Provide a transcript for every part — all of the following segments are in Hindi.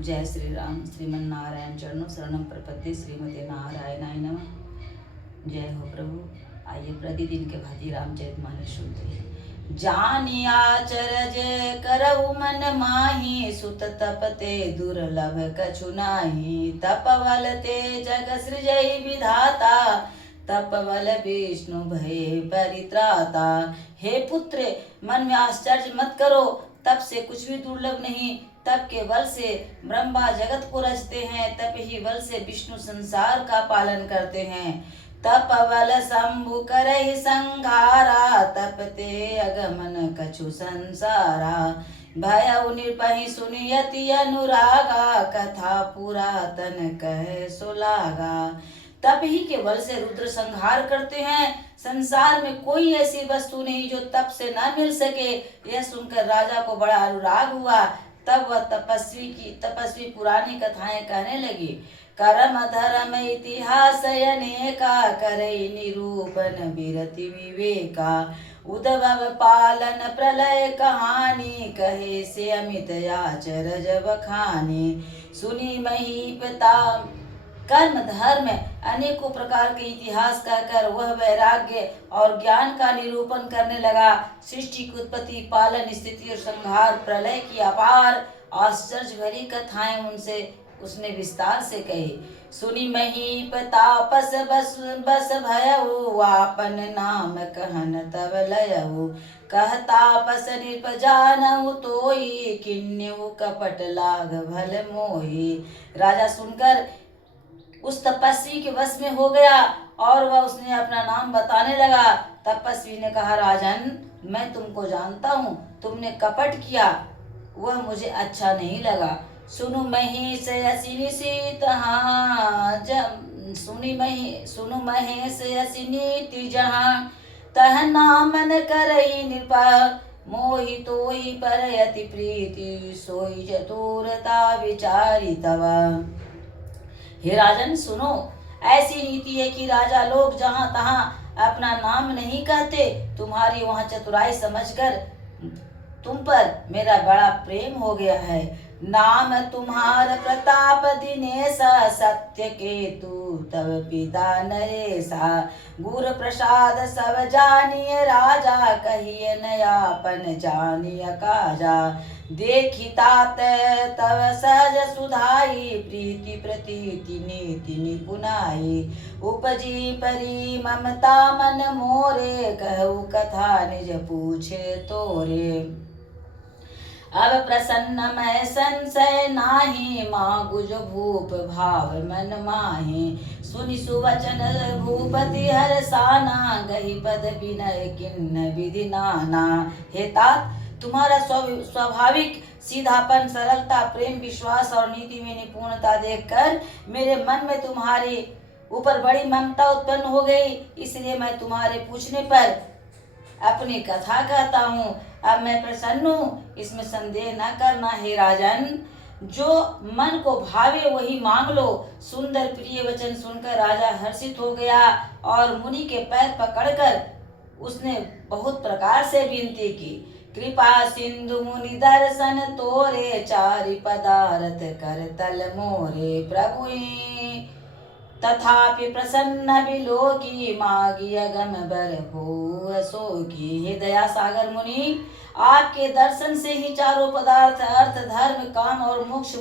जय श्री राम। श्रीमन नारायण चरणों शरणम प्रपद्ये, श्रीमते नारायणाय नमः। जय हो प्रभु। आइए प्रतिदिन के भांति रामचरितमानस सुनते हैं। जानि आचरज करऊ मन माही, सुत तपते दुर्लभ कछु नाही। तपवल ते जग सृजई विधाता, तपवल विष्णु भय परित्राता। हे पुत्र, मन में आश्चर्य मत करो, तप से कुछ भी दुर्लभ नहीं। तप के बल से ब्रह्मा जगत को रचते हैं, तप ही बल से विष्णु संसार का पालन करते हैं। तप बल शंभु करहि संघारा, तपते अगमन कछु संसारा। भयउ निर्भय सुनियति अनुरागा, कथा पुरातन कह सुलागा। तप ही के बल से रुद्र संहार करते हैं। संसार में कोई ऐसी वस्तु नहीं जो तप से न मिल सके। यह सुनकर राजा को बड़ा अनुराग हुआ। तब वह तपस्वी पुरानी कथाएं कहने लगी। कर्म धर्म इतिहास अनेका, करई निरूपण विरति विवेका। उद्भव पालन प्रलय कहानी, कहे से अमित आचरज बखानी। सुनी महीपता कर्म धर्म अनेकों प्रकार के इतिहास कहकर वह वैराग्य और ज्ञान का निरूपण करने लगा। सृष्टि की उत्पत्ति, पालन, स्थिति और संहार, प्रलय की अपार आश्चर्य भरी कथाएं उसने विस्तार से कही। सुनी महीप तापस बस बस भयउ, आपन नाम कहन तब लयउ। कह तापस निप जानउ तोई, किन्यु कपट लाग भल मोही। राजा सुनकर उस तपस्वी के वश में हो गया और वह उसने अपना नाम बताने लगा। तपस्वी ने कहा, राजन, मैं तुमको जानता हूँ, तुमने कपट किया, वह मुझे अच्छा नहीं लगा। सुनु महेश असिनि सीत सुनु महेश असिनीति जहाँ, तह नामन करई नृपा। मोहि तोहि पर यति प्रीति, सोई चतुरता विचारी तवा। हे राजन, सुनो, ऐसी नीति है कि राजा लोग जहाँ तहाँ अपना नाम नहीं कहते। तुम्हारी वहाँ चतुराई समझकर तुम पर मेरा बड़ा प्रेम हो गया है। नाम तुम्हार प्रताप दिनेशा, सत्य केतु तब पिता नरेशा। गुर प्रसाद सब जानिए राजा, कहिए नयापन जानिय काजा। देखी तात तव सहज सुधाई, प्रीति प्रतीति नीति निपुनाई। उपजी परी ममता मन मोरे, कहु कथा निज पूछे तोरे। अब प्रसन्न मैं संशय नाही, मागु जो भूप भाव मन माहे। सुनि सुवचन भूपति हरसाना, गही पद विनय किन्न विधि नाना। हे तात, तुम्हारा स्वाभाविक सीधापन, सरलता, प्रेम, विश्वास और नीति में निपुणता देखकर मेरे मन में तुम्हारे ऊपर बड़ी ममता उत्पन्न हो गई। इसलिए मैं तुम्हारे पूछने पर अपनी कथा कहता हूँ। अब मैं प्रसन्न हूँ, इसमें संदेह न करना। हे राजन, जो मन को भावे वही मांग लो। सुंदर प्रिय वचन सुनकर राजा हर्षित हो गया और मुनि के पैर पकड़कर उसने बहुत प्रकार से विनती की। कृपा सिंधु मुनि दर्शन तोरे, चारि पदारथ कर तल मोरे। प्रभु तथापि प्रसन्न विलोकी, मागी अगम बर हो सोकी। हे दया सागर मुनि, आपके दर्शन से ही चारों पदार्थ अर्थ धर्म काम और मोक्ष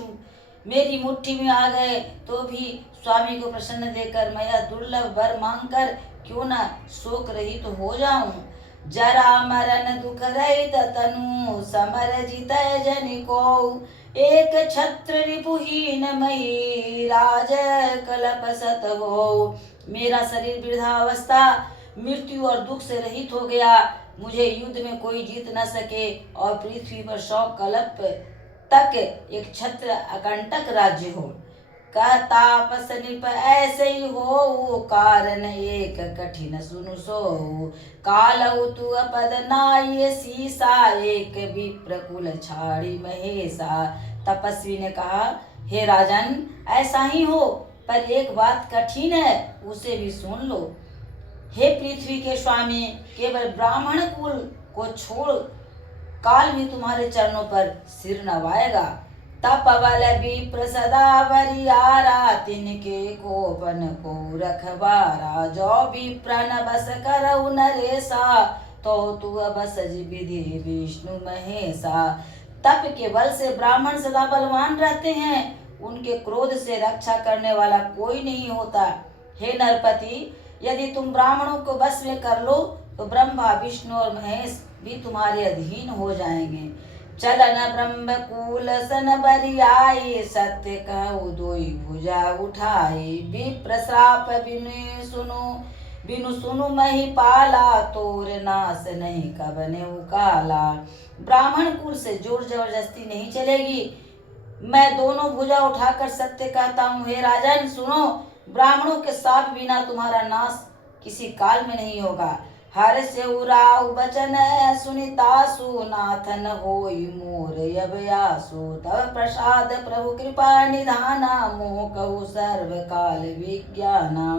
मेरी मुट्ठी में आ गए। तो भी स्वामी को प्रसन्न देकर मैं यह दुर्लभ वर मांगकर क्यों न शोक रहित तो हो जाऊं। जरा मरण दुख रहित तनु, समर जितय जनि को। एक छत्र रिपुहीन मही, राज कलप सत हो। मेरा शरीर वृद्धावस्था, मृत्यु और दुख से रहित हो गया। मुझे युद्ध में कोई जीत न सके और पृथ्वी पर 100 कल्प तक एक छत्र अकंटक राज्य हो। कह तापस नृप ऐसे ही हो, कारण एक कठिन सुनु सो। कालऊ तु पद नाय सीसा, एक विप्र कुल छाड़ी महेशा। तपस्वी ने कहा, हे राजन, ऐसा ही हो, पर एक बात कठिन है, उसे भी सुन लो। हे पृथ्वी के स्वामी, केवल ब्राह्मण कुल को छोड़ काल भी तुम्हारे चरणों पर सिर नवाएगा। तपबल विप्र सदा बरियारा, तिनके कोपन को रखबारा। जो विप्रन बस करऊ नरेसा, तो तू बस विधि विष्णु महेशा। तप के बल से ब्राह्मण सदा बलवान रहते हैं, उनके क्रोध से रक्षा करने वाला कोई नहीं होता। हे नरपति, यदि तुम ब्राह्मणों को बस में कर लो तो ब्रह्मा विष्णु और महेश भी तुम्हारे अधीन हो जाएंगे। चलन ब्रह्म कूल सन बरियाई, सत्य कहु दोई भुजा उठाई। विप्र श्राप बिनु सुनु मही पाला, तोर नाश नहीं कबने उकाला। ब्राह्मण कुल से जोर जबरदस्ती नहीं चलेगी। मैं दोनों भुजा उठाकर सत्य कहता हूँ। हे राजन सुनो, ब्राह्मणों के साथ बिना तुम्हारा नाश किसी काल में नहीं होगा। हर से उराव बचन सुनितासु, नाथन होई मोर यबयासु। तब प्रसाद प्रभु कृपा निधाना, मोह कहु सर्व काल विज्ञाना।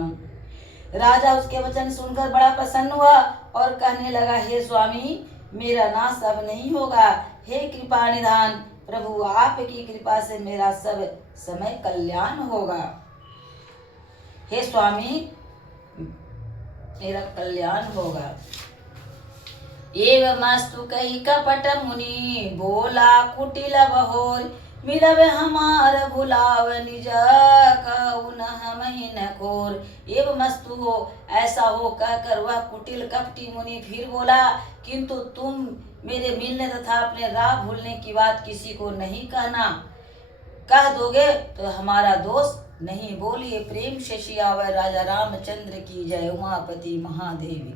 राजा उसके वचन सुनकर बड़ा प्रसन्न हुआ और कहने लगा, हे स्वामी, मेरा नाश अब नहीं होगा। हे कृपा निधान प्रभु, आपकी कृपा से मेरा सब समय कल्याण होगा। हे स्वामी, मेरा कल्याण होगा। एवमस्तु कही कपट मुनि, बोला कुटिल बहोर। मिलब हमार भुलाव निज, कहु न हमहि न खोर। एवमस्तु हो, ऐसा हो कहकर वह कुटिल कपटी मुनि फिर बोला, किंतु तुम मेरे मिलने तथा अपने राह भूलने की बात किसी को नहीं कहना। कह दोगे तो हमारा दोष नहीं। बोलिए प्रेम से सियावर राजा रामचंद्र की जय। उमापति महादेवी।